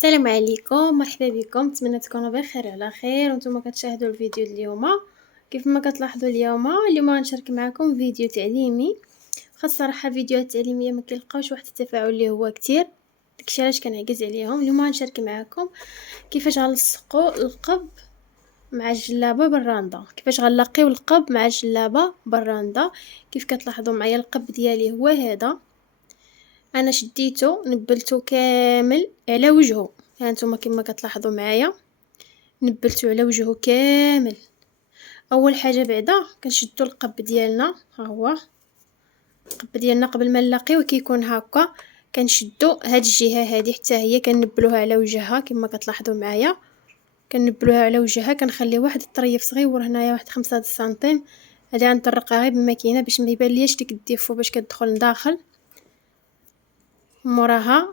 السلام عليكم، مرحبا بكم. نتمنى تكونوا بخير على خير وانتم كتشاهدوا الفيديو اليوم. كيف ما كتلاحظوا اليوم غنشارك معكم فيديو تعليمي. خاص صراحه فيديوهات التعليميه ما كيلقاوش واحد التفاعل اللي هو كتير، داكشي علاش كنعكز عليهم. اليوم غنشارك معكم كيفاش غنلصقوا القب مع الجلابه بالرانده، كيفاش غنلاقيو القب مع الجلابه بالرانده. كيف كتلاحظوا معايا القب ديالي هو هذا، انا شديته نبلته كامل على وجهه. هانتوما كما كتلاحظوا معايا نبلته على وجهه كامل. اول حاجه بعدا كنشدوا القب ديالنا، ها هو القب ديالنا قبل ما نلاقيوه كيكون هكا. كنشدوا هاد الجهه هذه حتى هي كنبلوها على وجهها كما كتلاحظوا معايا، كنبلوها على وجهها. كنخلي واحد الطريف صغيور هنايا، واحد 5 سنتيم. هادي غنطرقها غير بالماكينه باش ما يبان ليش ديك الديفو باش كتدخل لداخل. موراها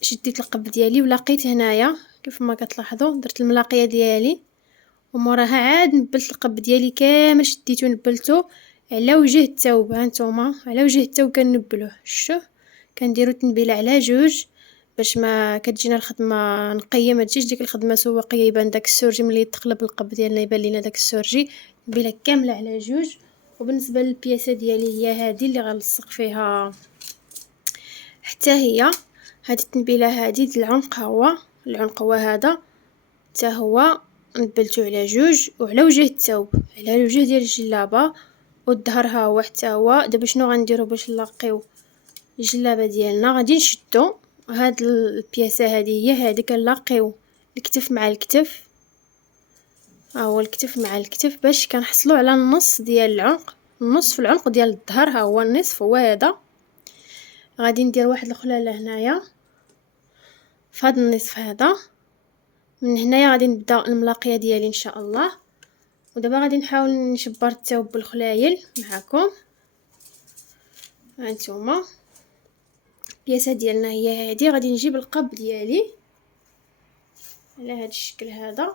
شديت القب ديالي ولقيت هنايا كيف ما كتلاحظوا درت الملاقيه ديالي، وموراها عاد نبلت القب ديالي كامل، شديتو نبلتو على وجه الثوب. هانتوما على وجه الثوب كنبلوه، شوف كنديرو تنبيله على جوج باش ما كتجينا الخدمه نقيه، ما تجيش ديك الخدمه سوقيه يبان داك السورجي ملي يتقلب القب ديالنا يبان لينا داك السورجي. تنبيله كامله على جوج. وبالنسبه للبياسه ديالي هي هذه اللي غنلصق فيها حتى هي. هاد التنبيله هذه د العنق، هو العنق هو هذا حتى هو نبلتو على جوج وعلى وجه الثوب، على الوجه ديال الجلابه والظهر ها هو حتى هو. دابا شنو غنديرو باش نلاقيو الجلابه ديالنا؟ غادي نشدو هاد البياسه هذه، هي هذه كنلاقيو الكتف مع الكتف، ها هو الكتف مع الكتف باش كنحصلوا على النص ديال العنق. النص في العنق ديال الظهر ها هو النصف هو هذا. غادي ندير واحد الخلاله هنايا في هذا النصف هذا. من هنايا غادي نبدا الملاقيه ديالي ان شاء الله. ودابا غادي نحاول نشبر الثوب بالخلايل معكم. هانتوما البياسه ديالنا هي هذه. غادي نجيب القب ديالي على هذا الشكل هذا،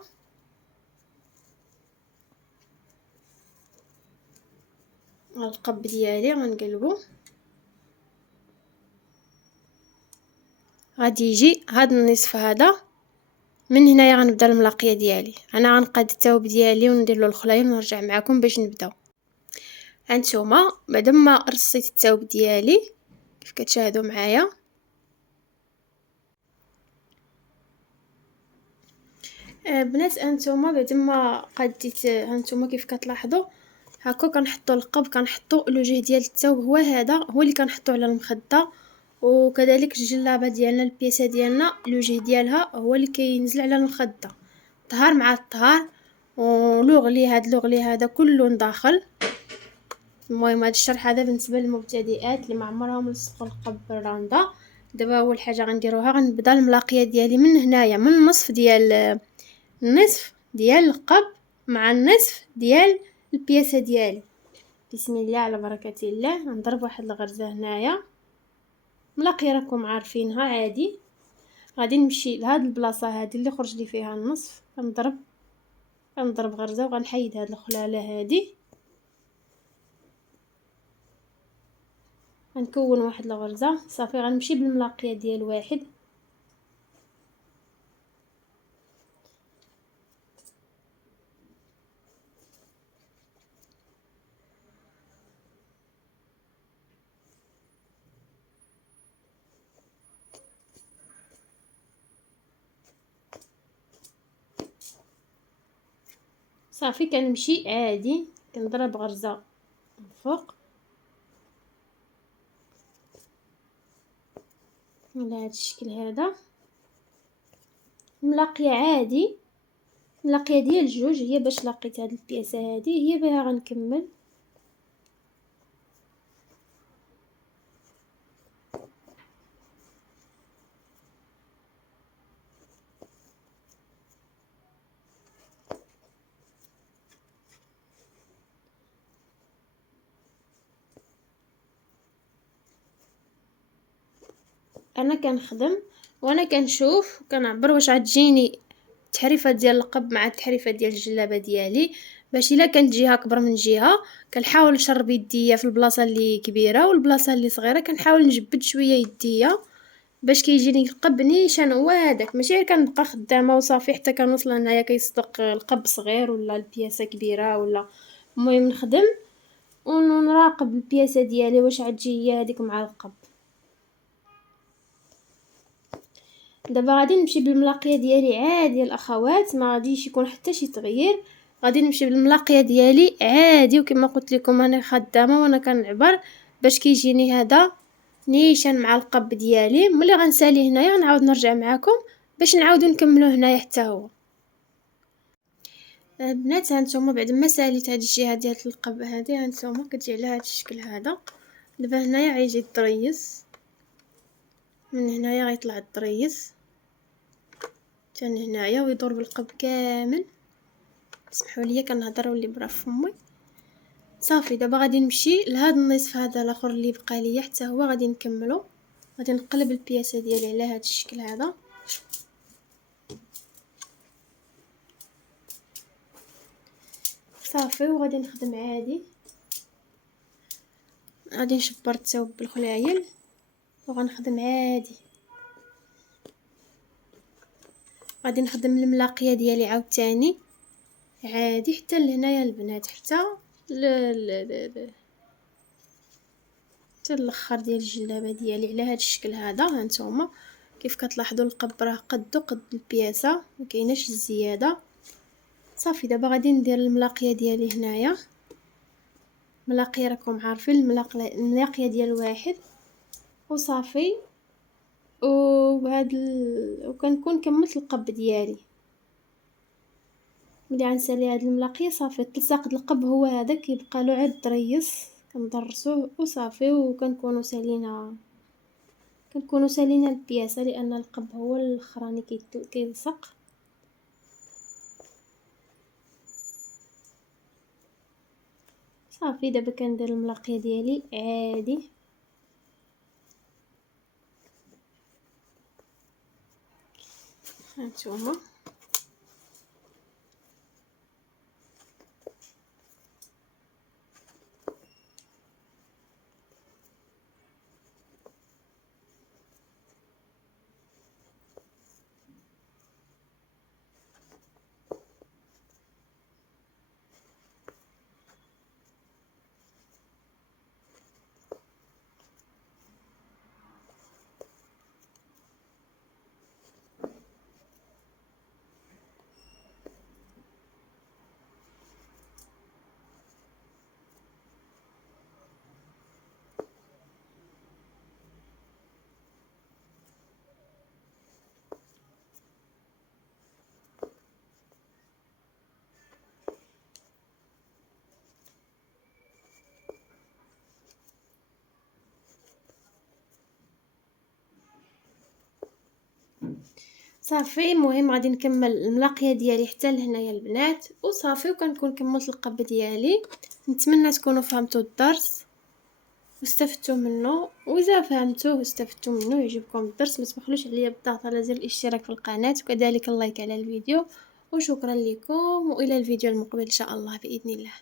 القب ديالي غنقلبو. غادي يجي هذا النصف هذا. من هنايا غنبدا الملاقيه ديالي. انا غنقاد الثوب ديالي وندير له الخلايل ونرجع معكم باش نبداو. هانتوما بعد ما رصيت الثوب ديالي كيف كتشاهدوا معايا، بنات انتوما بعد ما قديت هانتوما كيف كتلاحظوا هكا كنحطوا القب، كنحطوا الوجه ديال الثوب هو هذا، هو اللي كنحطوا على المخده. وكذلك الجلابه ديالنا البياسه ديالنا الوجه ديالها هو اللي كينزل على المخده، طهار مع الطهار. ولوغلي هذا كله داخل. المهم هذا الشرح هذا بالنسبه للمبتدئات اللي ما عمرهم لصقوا القب بالرانده. دابا اول حاجه غنديروها غنبدا الملاقيه ديالي من هنايا، من النصف ديال القب مع النصف ديال البياسه ديالي. بسم الله على بركه الله. نضرب واحد الغرزه هنايا، ملاقيه راكم عارفينها عادي. غادي نمشي لهاد البلاصه هذه اللي خرج لي فيها النصف، كنضرب غرزه وغنحيد هاد الخلاله هذه. غنكون واحد الغرزه صافي. غنمشي بالملاقيه ديال واحد، صافي كنمشي عادي كنضرب غرزه فوق على هذا الشكل هذا. ملاقيه عادي، ملاقيه ديال جوج هي باش لقيت هاد البياسه هذه هي بها غنكمل. انا كنخدم وانا كنشوف كنعبر واش غتجيني التحريفه ديال القب مع التحريفه ديال الجلابه ديالي، باش الا كانت جهه اكبر من جهه كنحاول نشرب يديا في البلاصه اللي كبيره، والبلاصه اللي صغيره كنحاول نجبد شويه يديا باش كيجيني القب نيشان هو هداك، ماشي غير كنبقى خدامة وصافي حتى كنوصل هنايا كيصدق القب صغير ولا البياسة كبيرة ولا. المهم نخدم ونراقب البياسة ديالي واش عتجي هي هذيك مع القب. دابا غادي نمشي بالملاقيه ديالي عادي الاخوات، ما غاديش يكون حتى شي تغيير. غادي نمشي بالملاقيه ديالي عادي، وكما قلت لكم انا خدامه وانا كنعبر باش كيجيني هذا نيشان مع القب ديالي. ملي غنسالي هنايا غنعاود نرجع معكم باش نعاودو نكملو هنايا حتى هو. البنات هانتوما بعد ما ساليت هاد الجهه ديال القب هادي، هانتوما كتجي على هاد الشكل هذا. دابا هنايا غيجي الضريس، من هنايا غيطلع الضريس تان هنايا ويدور بالقب كامل. اسمحوا لي كنهضر واللي برا فمي. صافي دابا غادي نمشي لهاد النصف هذا الاخر اللي بقى ليا حتى هو غادي نكملو. غادي نقلب البياسه ديالي على هاد الشكل هذا. صافي وغادي نخدم عادي، غادي نشبر الثوب بالخلايل وغنخدم عادي. غادي نخدم الملاقيه ديالي عاوتاني عادي حتى لهنايا البنات، حتى حتى الاخر ديال الجلابه ديالي على هاد الشكل هذا. هانتوما كيف كتلاحظوا القب راه قدو قد البياسه، ما كايناش الزياده. صافي دابا غادي ندير الملاقيه ديالي هنايا. ملاقيه راكم عارفين الملاقيه ديال واحد وصافي. وكنكون كملت القب ديالي. ملي غنسالي هاد الملاقيه صافي تلصق القب هو هذا كيبقى له عاد الضريس كنضرسوه وصافي. وكنكونوا سالينا البياسه لان القب هو الاخراني كيلصق. صافي دابا كندير الملاقيه ديالي عادي. هانتوما صافي المهم غادي نكمل الملاقيه ديالي حتى لهنايا البنات وصافي. وكنكون كملت القب ديالي. نتمنى تكونوا فهمتوا الدرس واستفدتوا منه، واذا فهمتوه واستفدتوا منه يعجبكم الدرس ما تبخلوش عليا بالضغط على زر الاشتراك في القناه وكذلك اللايك على الفيديو. وشكرا لكم والى الفيديو المقبل ان شاء الله باذن الله.